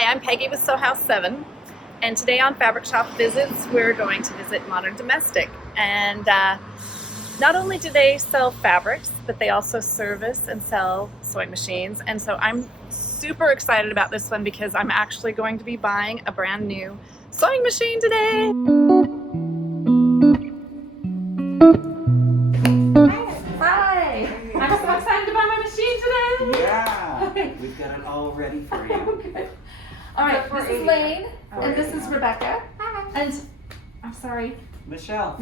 Hi, I'm Peggy with Sew House 7, and today on Fabric Shop Visits, we're going to visit Modern Domestic. And not only do they sell fabrics, but they also service and sell sewing machines. And so I'm super excited about this one because I'm actually going to be buying a brand new sewing machine today. Hi! I'm so excited to buy my machine today! Yeah! We've got it all ready for you. Okay. Alright, this is Lane, and this is Rebecca, and I'm sorry, Michelle.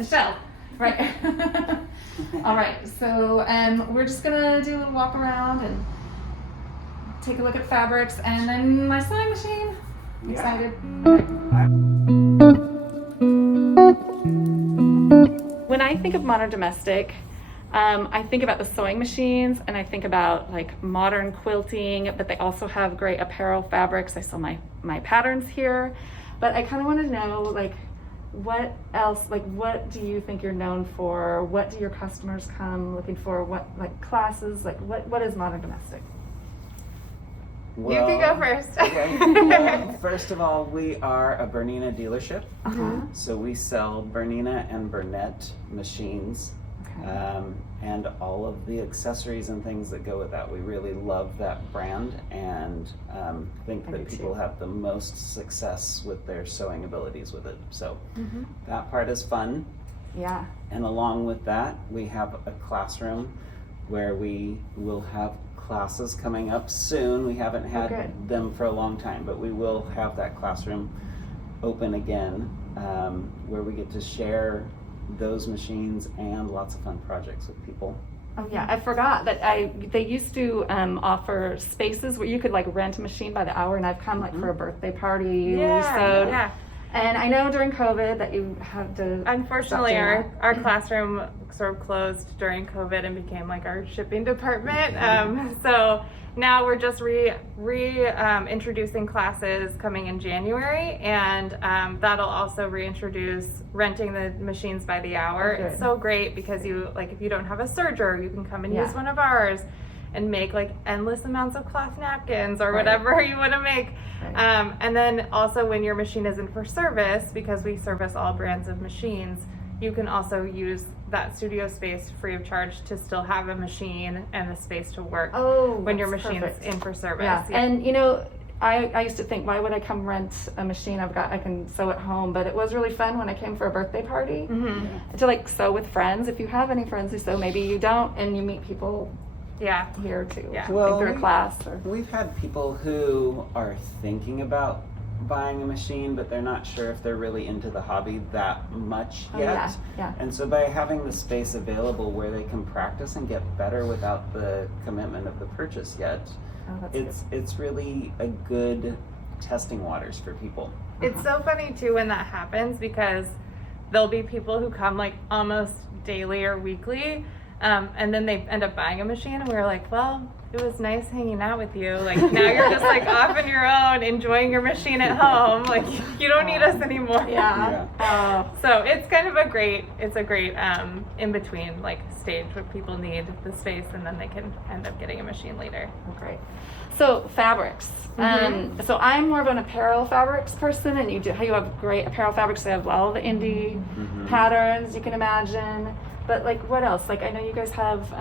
Right. Alright, so we're just gonna do a little walk around and take a look at fabrics and then my sewing machine. I'm excited. When I think of Modern Domestic, I think about the sewing machines and I think about like modern quilting, but they also have great apparel fabrics. I sell my patterns here, but I kind of want to know like what else, like what do you think you're known for? What do your customers come looking for? What like classes, like what is Modern Domestic? Well, you can go first. Okay. Well, first of all, we are a Bernina dealership. So we sell Bernina and Burnett machines. And all of the accessories and things that go with that. We really love that brand and think that people have the most success with their sewing abilities with it. So that part is fun. Yeah. And along with that, we have a classroom where we will have classes coming up soon. We haven't had them for a long time, but we will have that classroom open again where we get to share those machines and lots of fun projects with people. Oh yeah, I forgot that they used to offer spaces where you could like rent a machine by the hour, and I've come like for a birthday party. Yeah. And I know during COVID that you had to. Unfortunately, our classroom sort of closed during COVID and became like our shipping department. So now we're just introducing classes coming in January, and that'll also reintroduce renting the machines by the hour. It's so great because you like if you don't have a serger, you can come and use one of ours and make like endless amounts of cloth napkins or whatever you want to make. And then also when your machine isn't for service, because we service all brands of machines, you can also use that studio space free of charge to still have a machine and the space to work when your machine's in for service. Yeah. And you know, I used to think, why would I come rent a machine I can sew at home? But it was really fun when I came for a birthday party to like sew with friends. If you have any friends who sew, maybe you don't, and you meet people here too. Well, through a class. We've had people who are thinking about buying a machine, but they're not sure if they're really into the hobby that much yet. And so by having the space available where they can practice and get better without the commitment of the purchase yet, it's really a good testing waters for people. It's so funny too when that happens because there'll be people who come like almost daily or weekly, and then they end up buying a machine and we're like, well, it was nice hanging out with you. Like now you're just like off on your own, enjoying your machine at home. Like you don't need us anymore. So it's kind of a great in between like stage where people need the space and then they can end up getting a machine later. Great. So fabrics. So I'm more of an apparel fabrics person, and you have great apparel fabrics. They have all the indie patterns you can imagine. But like what else? Like I know you guys have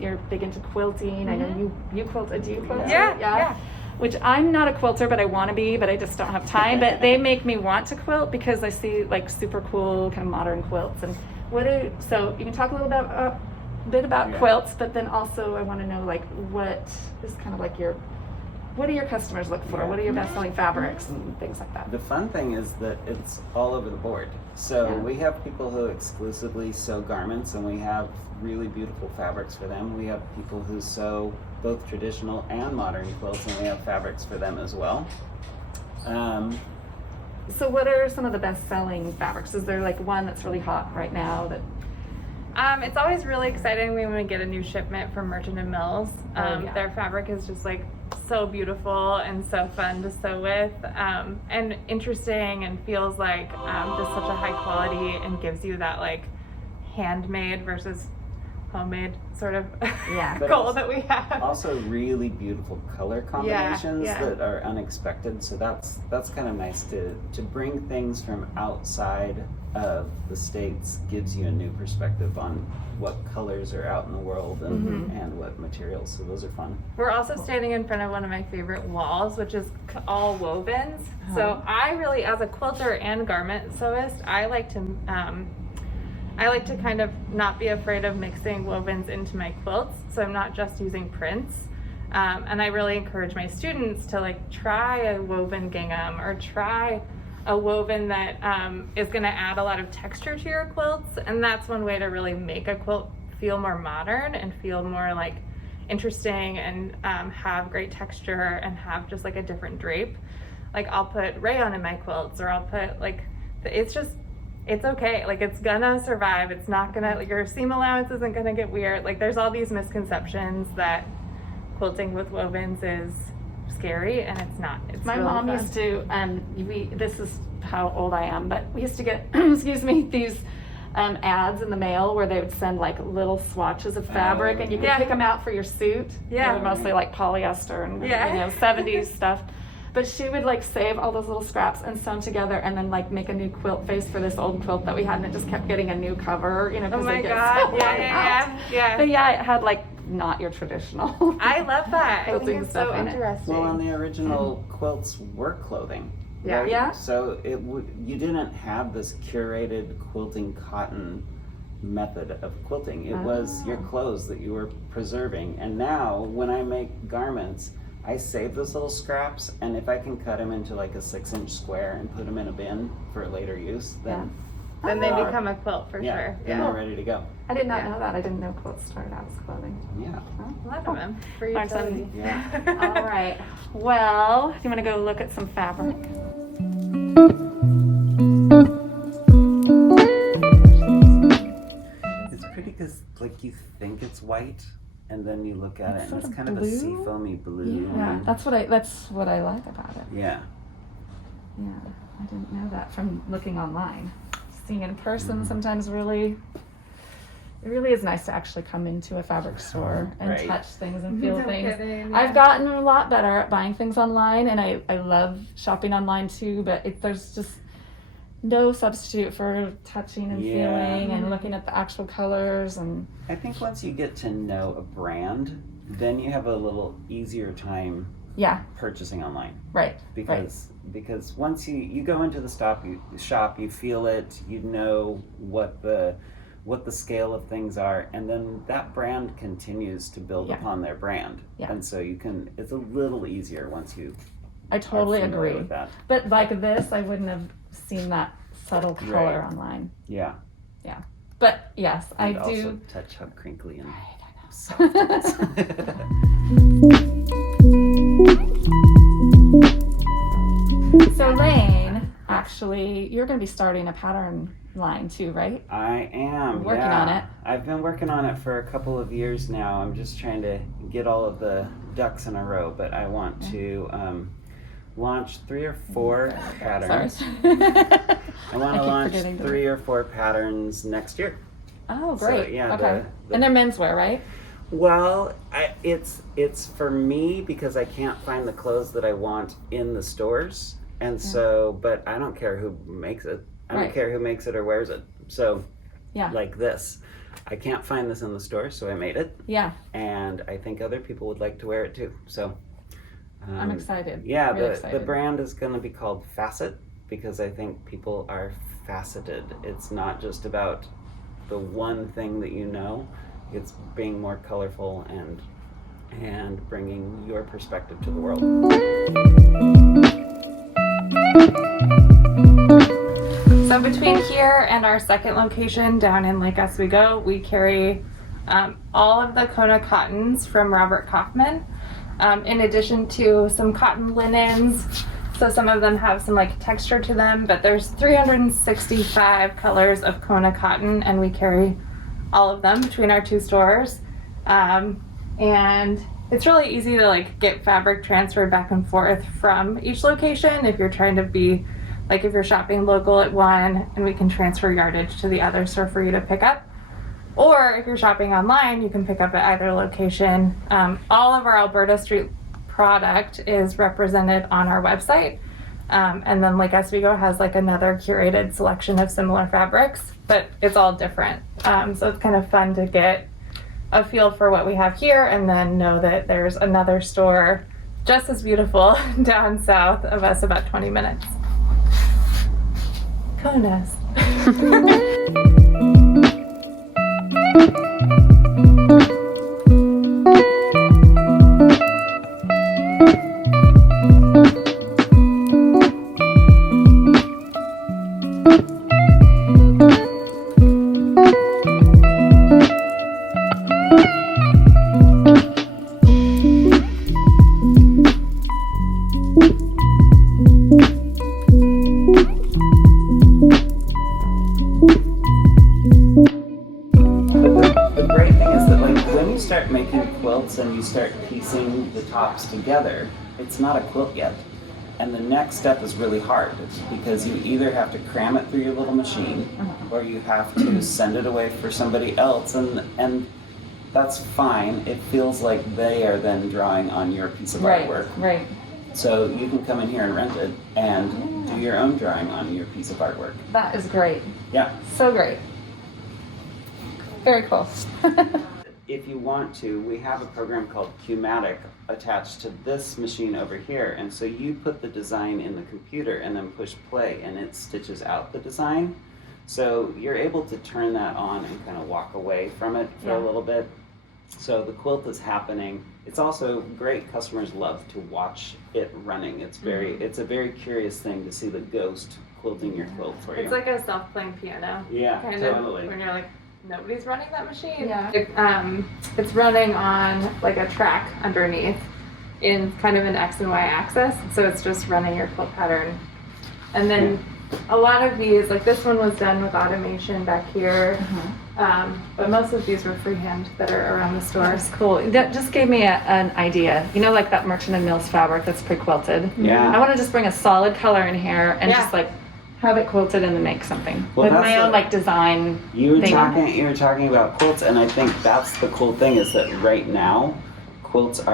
you're big into quilting. I know you quilt. Do you quilt? Yeah. Which I'm not a quilter, but I want to be, but I just don't have time. But they make me want to quilt because I see like super cool kind of modern quilts. And so you can talk a little bit about quilts, but then also I want to know like what is kind of like what do your customers look for? What are your best-selling fabrics and things like that? The fun thing is that it's all over the board. So we have people who exclusively sew garments, and we have really beautiful fabrics for them. We have people who sew both traditional and modern quilts, and we have fabrics for them as well. So what are some of the best-selling fabrics? Is there like one that's really hot right now that... It's always really exciting when we get a new shipment from Merchant and Mills. Their fabric is just like so beautiful and so fun to sew with, and interesting, and feels like just such a high quality and gives you that like handmade versus homemade sort of Yeah. But goal also- that we have. Also really beautiful color combinations yeah. that are unexpected. So that's kind of nice to bring things from outside of the States, gives you a new perspective on what colors are out in the world and what materials. So those are fun. We're also standing in front of one of my favorite walls, which is all wovens. So I really, as a quilter and garment sewist, I like to kind of not be afraid of mixing wovens into my quilts. So I'm not just using prints. And I really encourage my students to like try a woven gingham or try a woven that is going to add a lot of texture to your quilts. And that's one way to really make a quilt feel more modern and feel more like interesting and have great texture and have just like a different drape. Like I'll put rayon in my quilts, or I'll put like, it's okay. Like it's gonna survive. It's not gonna, like your seam allowance isn't gonna get weird. Like there's all these misconceptions that quilting with wovens is scary, and it's not. It's My really mom fun. used to, this is how old I am, but we used to get, excuse me, these ads in the mail where they would send like little swatches of fabric and you could pick them out for your suit. Yeah. They were mostly like polyester and 70s stuff. But she would like save all those little scraps and sew them together and then like make a new quilt face for this old quilt that we had, and it just kept getting a new cover, you know, Oh because my they get god! so Yeah, worn out. yeah. But yeah, it had like not your traditional. I love that. I think Quilting it's so stuff on it. interesting. Well, and the original quilts were clothing. Yeah. right? Yeah. So you didn't have this curated quilting cotton method of quilting. It was your clothes that you were preserving. And now when I make garments, I save those little scraps, and if I can cut them into like a 6-inch square and put them in a bin for later use, then Then they Wow. become a quilt for sure. then they're ready to go. I did not Yeah. know that. I didn't know quilts started out as clothing. Yeah. A lot of them for Learned utility. something. Yeah. All right. Well, do you want to go look at some fabric? It's pretty because like you think it's white, and then you look at It's it and sort it's of kind of a blue. seafoamy blue. Yeah, that's what I like about it. Yeah. Yeah, I didn't know that from looking online. Seeing in person sometimes it really is nice to actually come into a fabric store and Right. touch things and feel No things. kidding, I've yeah. gotten a lot better at buying things online, and I love shopping online too, but there's just no substitute for touching and Yeah. feeling and looking at the actual colors. And I think once you get to know a brand, then you have a little easier time yeah, purchasing online. right, Because once you go into the shop, you feel it, you know what the scale of things are, and then that brand continues to build Yeah. upon their brand. Yeah. And so it's a little easier once you I totally are familiar agree. with that. But like this, I wouldn't have seen that subtle color Right. online. Yeah. But yes, And I also do. touch how crinkly and soft it is. So Lane, actually, you're going to be starting a pattern line too, right? I am Working on it. I've been working on it for a couple of years now. I'm just trying to get all of the ducks in a row, but I want to launch 3 or 4 patterns. Sorry. I want I to keep launch forgetting to 3 or 4 patterns next year. Oh, So, great. yeah, okay. the- And they're menswear, right? Well, it's for me because I can't find the clothes that I want in the stores, and so but I don't care who makes it. I don't Right. care who makes it or wears it. So Yeah. like this, I can't find this in the store, so I made it, Yeah. and I think other people would like to wear it too. So I'm excited. Yeah, Really the excited. brand is going to be called Facet because I think people are faceted. It's not just about the one thing that you know. It's being more colorful and bringing your perspective to the world. So between here and our second location down in Lake Oswego, we carry all of the Kona Cottons from Robert Kaufman, in addition to some cotton linens. So some of them have some like texture to them, but there's 365 colors of Kona Cotton, and we carry all of them between our 2 stores. And it's really easy to like get fabric transferred back and forth from each location if you're trying to be like if you're shopping local at one, and we can transfer yardage to the other store for you to pick up. Or if you're shopping online, you can pick up at either location. All of our Alberta Street product is represented on our website. And then like Oswego has like another curated selection of similar fabrics, but it's all different. So it's kind of fun to get a feel for what we have here and then know that there's another store just as beautiful down south of us, about 20 minutes. Kona's. And you start piecing the tops together, it's not a quilt yet. And the next step is really hard because you either have to cram it through your little machine or you have to send it away for somebody else, and that's fine. It feels like they are then drawing on your piece of artwork. Right. So you can come in here and rent it and do your own drawing on your piece of artwork. That is great. Yeah. So great. Very cool. If you want to, we have a program called Qmatic attached to this machine over here, and so you put the design in the computer and then push play and it stitches out the design. So you're able to turn that on and kind of walk away from it for a little bit. So the quilt is happening. It's also great. Customers love to watch it running. It's a very curious thing to see the ghost quilting your quilt for you. It's like a self-playing piano. Yeah, kind totally. of, when you're like, nobody's running that machine. Yeah. It's running on like a track underneath in kind of an X and Y axis. So it's just running your quilt pattern. And then a lot of these, like this one was done with automation back here. But most of these were freehand that are around the store. That's cool. That just gave me an idea. You know, like that Merchant and Mills fabric that's pre-quilted? Yeah. I want to just bring a solid color in here and just like have it quilted and then make something Well, with that's my own like design. You were thing. talking about quilts, and I think that's the cool thing is that right now, quilt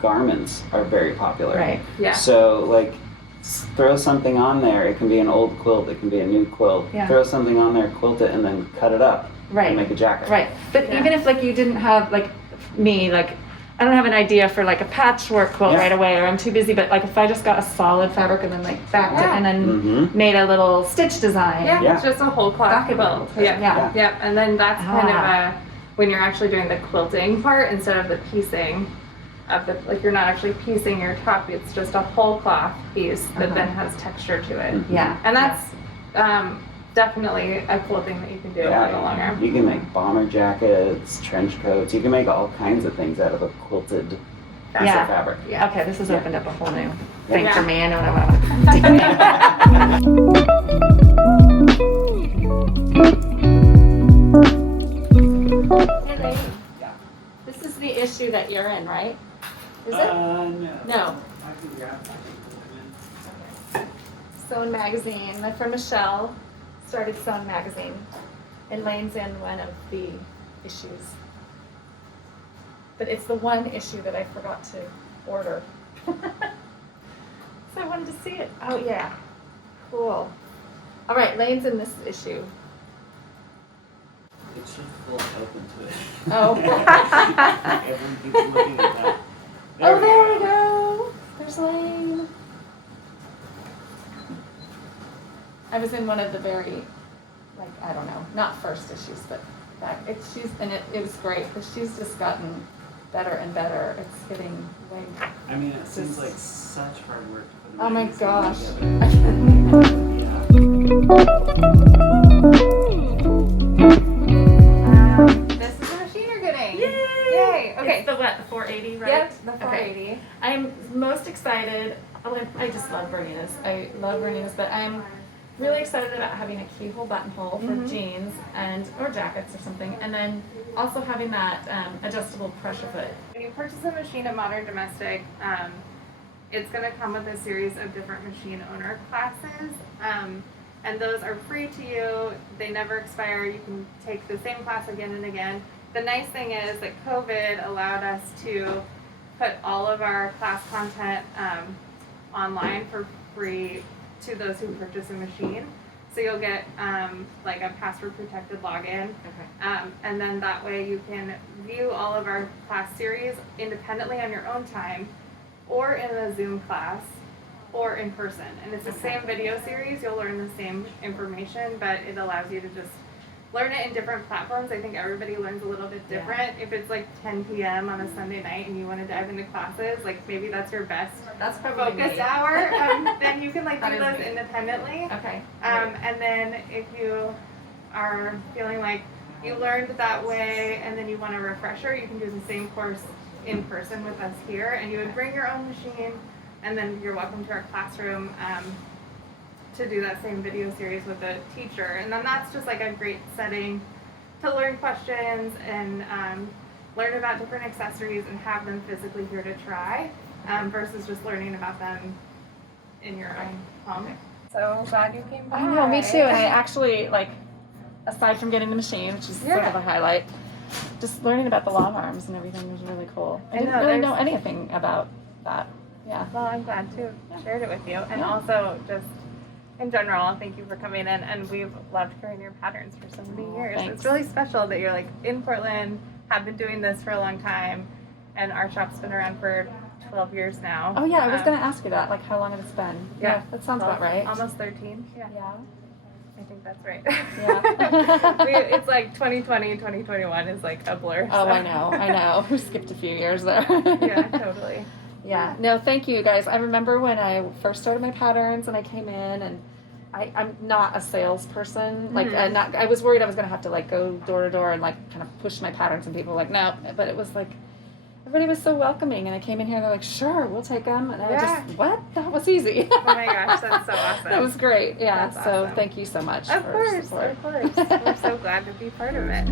garments are very popular. Right. Yeah. So like, throw something on there. It can be an old quilt. It can be a new quilt. Yeah. Throw something on there, quilt it, and then cut it up. Right. And make a jacket. Right. But even if like you didn't have like me, like I don't have an idea for like a patchwork quilt right away, or I'm too busy, but like if I just got a solid fabric and then like backed it and then made a little stitch design. Yeah, it's just a whole cloth quilt. Yeah. And then that's kind of when you're actually doing the quilting part instead of the piecing of the, like you're not actually piecing your top, it's just a whole cloth piece that then has texture to it. Yeah. And that's definitely a cool thing that you can do with a long arm. You can make bomber jackets, trench coats. You can make all kinds of things out of a quilted piece of fabric. Yeah. Okay, this has opened up a whole new thing for me. I know what I want to do. Hey, lady. This is the issue that you're in, right? Is it? No. I can grab that. Sewing magazine. My friend Michelle started Sewing magazine. And Lane's in one of the issues. But it's the one issue that I forgot to order. So I wanted to see it. Oh yeah. Cool. All right, Lane's in this issue. It should fold open to it. Oh. Everyone keeps looking at that. Oh, there we go. There's Lane. I was in one of the very, like, I don't know, not first issues, but back. It was great because she's just gotten better and better. It's getting way. I mean, it seems like such hard work to put Oh my magazine gosh. This is the machine you're getting. Yay! Okay. It's the what? The 480, right? Yep, the 480. Okay. I'm most excited. I just love Bernina's. I love Bernina's, but I'm really excited about having a keyhole buttonhole for jeans or jackets or something, and then also having that adjustable pressure foot. When you purchase a machine at Modern Domestic, it's going to come with a series of different machine owner classes. and those are free to you. They never expire. You can take the same class again and again. The nice thing is that COVID allowed us to put all of our class content online for free to those who purchase a machine. So you'll get like a password protected login. Okay. And then that way you can view all of our class series independently on your own time, or in a Zoom class, or in person. And it's the same video series, you'll learn the same information, but it allows you to just learn it in different platforms. I think everybody learns a little bit different. If it's like 10 p.m. on a Sunday night and you want to dive into classes, like maybe that's your best focused hour, then you can like do those independently. Okay. And then if you are feeling like you learned that way and then you want a refresher, you can do the same course in person with us here, and you would bring your own machine, and then you're welcome to our classroom to do that same video series with a teacher. And then that's just like a great setting to learn questions and learn about different accessories and have them physically here to try, versus just learning about them in your own home. So glad you came by. I know, me too. And I actually, like, aside from getting the machine, which is sort of a highlight, just learning about the long arms and everything was really cool. I didn't really know anything about that. Yeah. Well, I'm glad to have shared it with you. And also just in general, thank you for coming in, and we've loved carrying your patterns for so many years. Thanks. It's really special that you're like in Portland, have been doing this for a long time, and our shop's been around for 12 years now. Oh yeah, I was going to ask you that, like how long it's been. Yeah, that sounds about right. Almost 13. Yeah. Yeah. I think that's right. Yeah. It's like 2020, 2021 is like a blur. Oh, so. I know. We skipped a few years there. Yeah, totally. Yeah. No, thank you guys. I remember when I first started my patterns and I came in, and I'm not a salesperson. Like, I was worried I was going to have to like go door to door and like kind of push my patterns, and people were like, no. But it was like, everybody was so welcoming, and I came in here and they're like, sure, we'll take them. And I just, what? That was easy. Oh my gosh, that's so awesome. That was great. Yeah. That's so awesome. thank you so much Of for course, support. of course. We're so glad to be part of it.